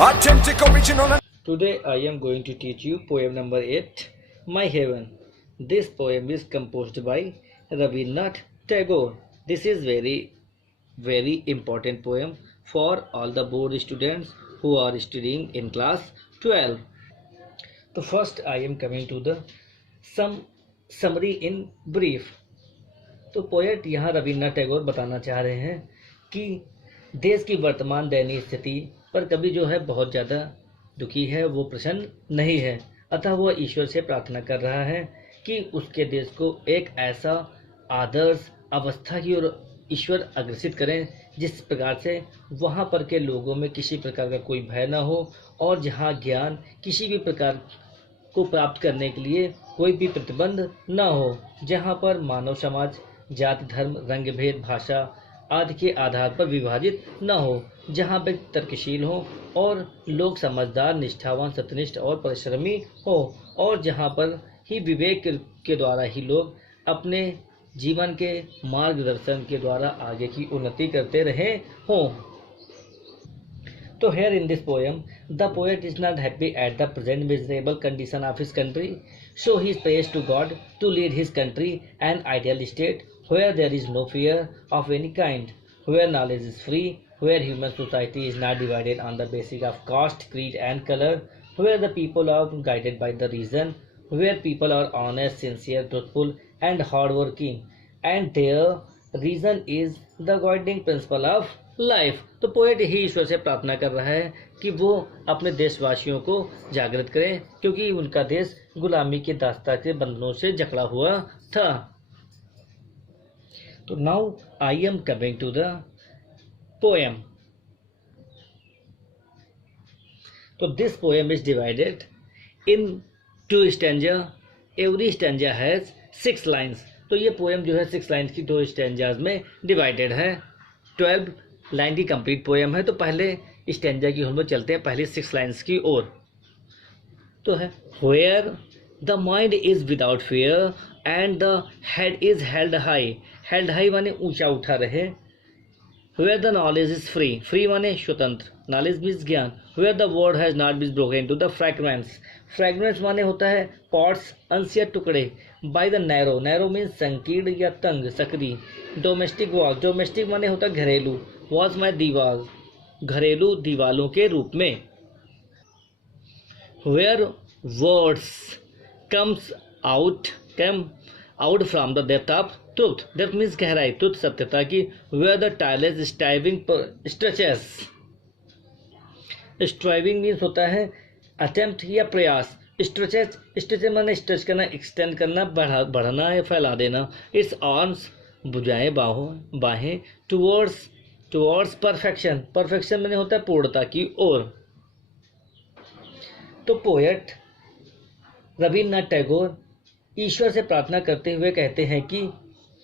Authentic original. Today I am going to teach you poem number 8, My Heaven. This poem is composed by Rabindranath Tagore. This is very important poem for all the board students who are studying in class 12. So first I am coming to the some summary in brief. तो poet यहाँ रविन्द्रनाथ टैगोर बताना चाह रहे हैं कि देश की वर्तमान दयनीय स्थिति पर कवि जो है बहुत ज़्यादा दुखी है, वो प्रसन्न नहीं है। अतः वह ईश्वर से प्रार्थना कर रहा है कि उसके देश को एक ऐसा आदर्श अवस्था की ओर ईश्वर अग्रसित करें जिस प्रकार से वहाँ पर के लोगों में किसी प्रकार का कोई भय न हो और जहाँ ज्ञान किसी भी प्रकार को प्राप्त करने के लिए कोई भी प्रतिबंध न हो, जहाँ पर मानव समाज जाति धर्म रंग भेद भाषा आदि के आधार पर विभाजित न हो, जहाँ व्यक्ति तर्कशील हो और लोग समझदार निष्ठावान सत्यनिष्ठ और परिश्रमी हो, और जहाँ पर ही विवेक के द्वारा ही लोग अपने जीवन के मार्गदर्शन के द्वारा आगे की उन्नति करते रहे हों। तो here in this poem, the poet is not happy at the present miserable condition of his country, so he prays to God to lead his country an ideal state where there is no fear of any kind, where knowledge is free, where human society is not divided on the basis of caste, creed and color, where the people are guided by the reason, where people are honest, sincere, truthful and hardworking, and their reason is the guiding principle of life. तो poet ही ईश्वर से प्रार्थना कर रहा है कि वो अपने देशवासियों को जागृत करें, क्योंकि उनका देश गुलामी के दास्ता के बंधनों से जकड़ा हुआ था। तो now I am coming to the poem. तो this poem is divided in 2 stanza. Every stanza has 6 lines. तो ये पोएम जो है 6 लाइन्स की 2 स्टैंजाज में डिवाइडेड है। 12 लाइन की कंप्लीट पोएम है। तो पहले स्टैंजा की हम लोग चलते हैं पहले 6 लाइन्स की ओर। तो है where the mind is without fear and the head is held high. Held high माने ऊंचा उठा रहे। Where the knowledge is free. Free माने स्वतंत्र। नॉलेज मीन्स ज्ञान। Where the word has not been broken into the fragments. Fragments माने होता है पार्ट्स, अंश या टुकड़े। By the narrow. Narrow means संकीर्ण या तंग सकरी। Domestic wall. डोमेस्टिक माने होता है घरेलू। वॉल्स माने दीवार, घरेलू दीवालों के रूप में। Where words comes out out from the depth of truth. Depth means गहराई, ट्रुथ सत्यता की। Where the tireless striving stretches. Striving means होता है अटेम्प्ट या प्रयास। स्ट्रेचेस माने स्ट्रेच करना, एक्सटेंड करना, बढ़ाना या फैला देना। इट्स आर्म्स भुजाएं, बाहें। Towards perfection. परफेक्शन माने होता है पूर्णता की ओर। तो पोएट रविन्द्रनाथ टैगोर ईश्वर से प्रार्थना करते हुए कहते हैं कि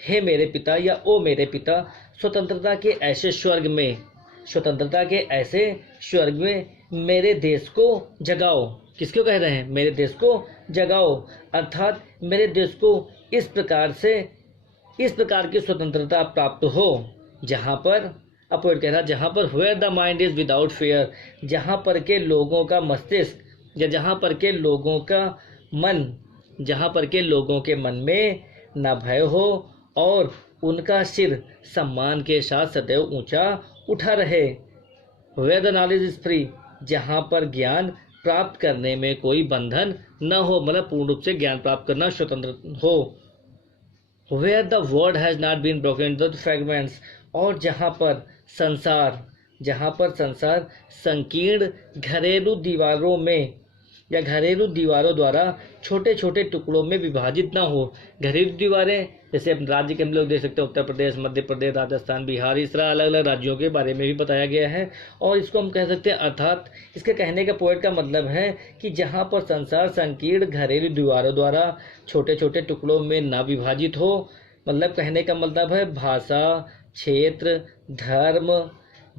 हे मेरे पिता या ओ मेरे पिता, स्वतंत्रता के ऐसे स्वर्ग में मेरे देश को जगाओ। किसको कह रहे हैं? मेरे देश को जगाओ, अर्थात मेरे देश को इस प्रकार की स्वतंत्रता प्राप्त हो जहाँ पर पोएट कह रहा है जहाँ पर where the mind is without fear, जहाँ पर के लोगों का मस्तिष्क या जहाँ पर के लोगों के मन में न भय हो और उनका सिर सम्मान के साथ सदैव ऊंचा उठा रहे। Where the knowledge is free, जहाँ पर ज्ञान प्राप्त करने में कोई बंधन न हो, मतलब पूर्ण रूप से ज्ञान प्राप्त करना स्वतंत्र हो। Where the word has not been broken into the fragments, और जहाँ पर संसार संकीर्ण घरेलू दीवारों द्वारा छोटे छोटे टुकड़ों में विभाजित ना हो। घरेलू दीवारें जैसे अपने राज्य के हम लोग देख सकते हैं, उत्तर प्रदेश, मध्य प्रदेश, राजस्थान, बिहार, इस तरह अलग अलग राज्यों के बारे में भी बताया गया है। और इसको हम कह सकते हैं, अर्थात इसके कहने का पोएट का मतलब है कि जहाँ पर संसार संकीर्ण घरेलू दीवारों द्वारा छोटे छोटे टुकड़ों में ना विभाजित हो, मतलब कहने का मतलब है भाषा, क्षेत्र, धर्म,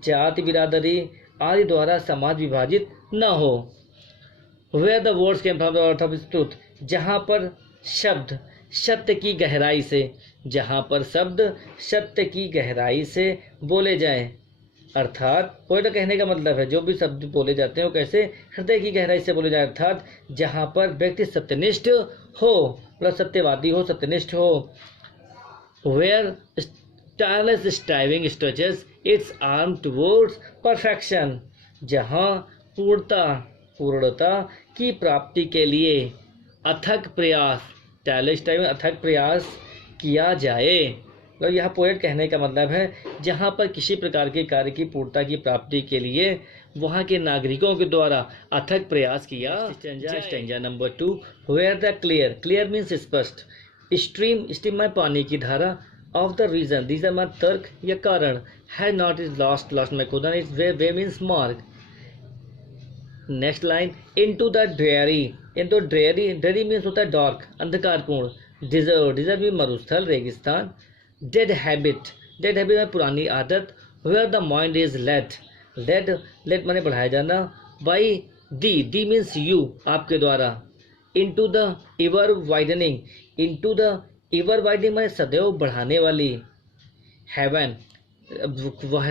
जाति बिरादरी आदि द्वारा समाज विभाजित न हो। Where the words came from the earth of truth, जहाँ पर शब्द सत्य की गहराई से बोले जाएं। अर्थात पोएट का कहने का मतलब है जो भी शब्द बोले जाते हैं वो कैसे हृदय की गहराई से बोले जाए, अर्थात जहाँ पर व्यक्ति सत्यनिष्ठ हो, मतलब सत्यवादी हो, सत्यनिष्ठ हो। Where tireless striving stretches its arm towards perfection, जहाँ पूर्णता की प्राप्ति के लिए अथक प्रयास, tireless striving अथक प्रयास किया जाए। मतलब यह पोएट कहने का मतलब है जहाँ पर किसी प्रकार के कार्य की पूर्णता की प्राप्ति के लिए वहाँ के नागरिकों के द्वारा अथक प्रयास किया जाए। Stanza number 2, where the clear means स्पष्ट, स्ट्रीम में पानी की धारा, ऑफ द रीजन में तर्क या कारण, है नॉट इज लॉस्ट में खुदा, इज वे मीन्स मार्ग। Next line, into the dreary means होता है डार्क, अंधकारपूर्ण। डिजर्व भी मरुस्थल, रेगिस्तान। डेड हैबिट में पुरानी आदत। Where the mind is led माने बढ़ाया जाना, बाई दी मीन्स यू, आपके द्वारा। इनटू द इवर वाइडनिंग माने सदैव बढ़ाने वाली। Heaven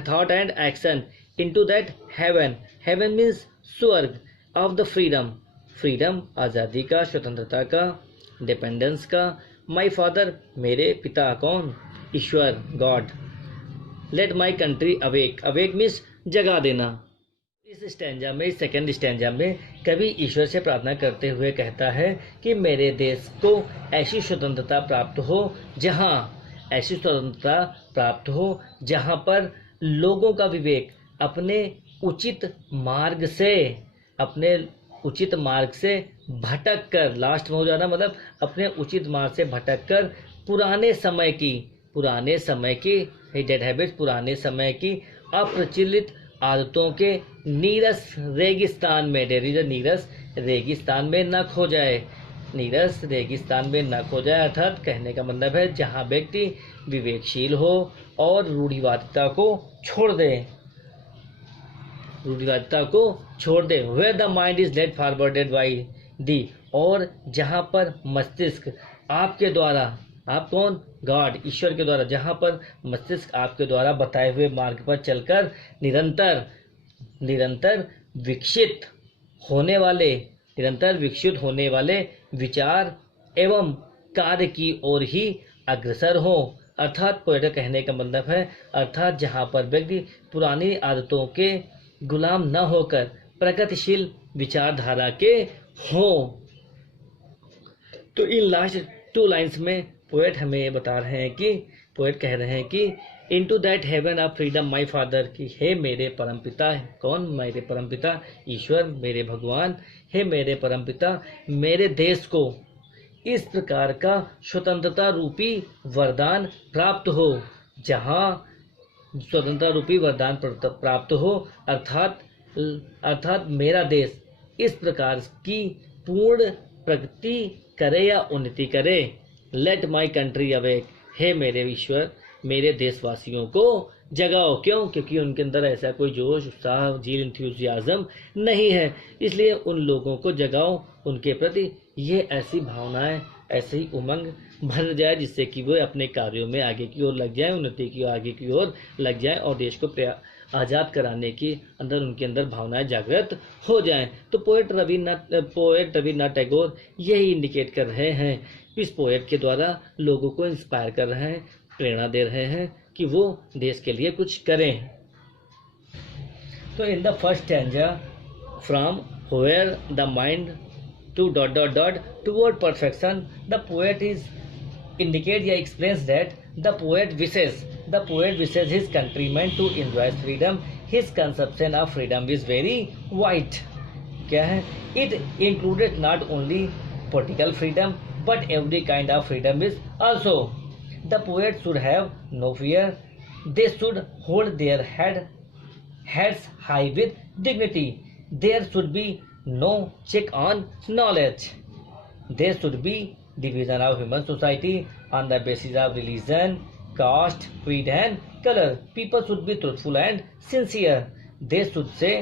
thought and action, into that heaven means स्वर्ग। ऑफ द फ्रीडम आज़ादी का, स्वतंत्रता का, डिपेंडेंस का। माई फादर मेरे पिता, कौन, ईश्वर, God. Let my country awake means जगा देना। इस स्टैंजा में, इस सेकंड स्टैंजा में कवि ईश्वर से प्रार्थना करते हुए कहता है कि मेरे देश को ऐसी स्वतंत्रता प्राप्त हो जहाँ पर लोगों का विवेक अपने उचित मार्ग से भटक कर, लास्ट में हो जाना मतलब अपने उचित मार्ग से भटक कर पुराने समय की डेड हैबिट्स, पुराने समय की अप्रचलित आदतों के नीरस रेगिस्तान में न खो जाए। अर्थात कहने का मतलब है जहाँ व्यक्ति विवेकशील हो और रूढ़िवादिता को छोड़ दे। Where the mind is led forwarded by the, और जहाँ पर मस्तिष्क आपके द्वारा, आप कौन, गॉड, ईश्वर के द्वारा, जहाँ पर मस्तिष्क आपके द्वारा बताए हुए मार्ग पर चलकर निरंतर विकसित होने वाले विचार एवं कार्य की ओर ही अग्रसर हो। अर्थात पोएट कहने का मतलब है अर्थात जहाँ पर व्यक्ति पुरानी आदतों के गुलाम न होकर प्रगतिशील विचारधारा के हों। तो इन लास्ट 2 लाइन्स में पोएट कह रहे हैं कि into that haven of freedom my father, कि हे मेरे परमपिता, कौन, मेरे परमपिता ईश्वर, मेरे भगवान, हे मेरे परमपिता, मेरे देश को इस प्रकार का स्वतंत्रता रूपी वरदान प्राप्त हो, जहाँ स्वतंत्रता रूपी वरदान प्राप्त हो, अर्थात मेरा देश इस प्रकार की पूर्ण प्रगति करे या उन्नति करे। लेट माई कंट्री अवेक, हे मेरे ईश्वर, मेरे देशवासियों को जगाओ। क्यों? क्योंकि उनके अंदर ऐसा कोई जोश, उत्साह, जील, इंथ्यूजियाज्म नहीं है, इसलिए उन लोगों को जगाओ, उनके प्रति ये ऐसी भावनाएं, ऐसी उमंग भर जाए जिससे कि वो अपने कार्यों में आगे की ओर लग जाएं, उन्नति की आगे की ओर लग जाएं और देश को आज़ाद कराने की उनके अंदर भावनाएं जागृत हो जाएं। तो पोएट रविन्द्रनाथ टैगोर यही इंडिकेट कर रहे हैं, इस पोएट के द्वारा लोगों को इंस्पायर कर रहे हैं, प्रेरणा दे रहे हैं कि वो देश के लिए कुछ करें। तो in the first stanza, from where the mind to ... toward perfection, the poet is indicate या explains that the poet wishes his countrymen to enjoy freedom. His conception of freedom is very wide. क्या है? It included not only political freedom but every kind of freedom is also. The poet should have no fear. They should hold their heads high with dignity. There should be no check on knowledge. There should be division of human society on the basis of religion, caste, creed and color. People should be truthful and sincere. They should say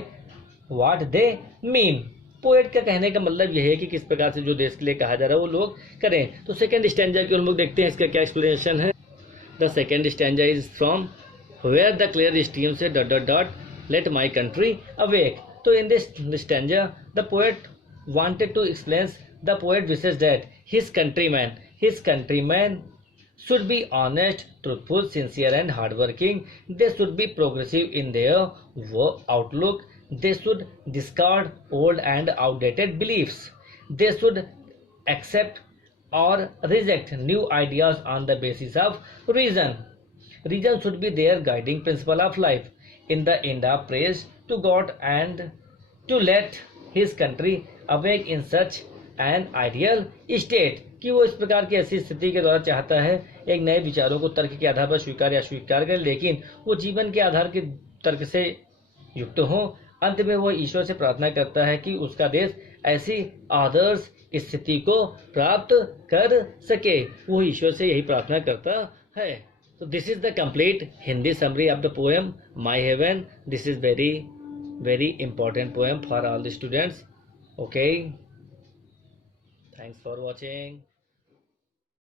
what they mean. Poet का कहने का मतलब यह है कि किस प्रकार से जो देश के लिए कहा जा रहा है वो लोग करें। तो सेकंड स्टैंजा की हम लोग देखते हैं इसका क्या एक्सप्लेनेशन है। The second stanza is from where the clear stream से let my country awake. So in this stanza, the poet wanted to explain, the poet wishes that his countrymen should be honest, truthful, sincere and hardworking. They should be progressive in their outlook. They should discard old and outdated beliefs. They should accept or reject new ideas on the basis of reason. Reason should be their guiding principle of life. In the end of praise to God and to let his country awake in such an ideal state, कि वो इस प्रकार की ऐसी स्थिति के द्वारा चाहता है एक नए विचारों को तर्क के आधार पर स्वीकार या स्वीकार करे, लेकिन वो जीवन के आधार के तर्क से युक्त हो। अंत में वो ईश्वर से प्रार्थना करता है कि उसका देश ऐसी आदर्श स्थिति को प्राप्त कर सके। वो ईश्वर से यही प्रार्थना करता है। So this is the complete Hindi summary of the poem My Heaven. This is very important poem for all the students. Okay. Thanks for watching.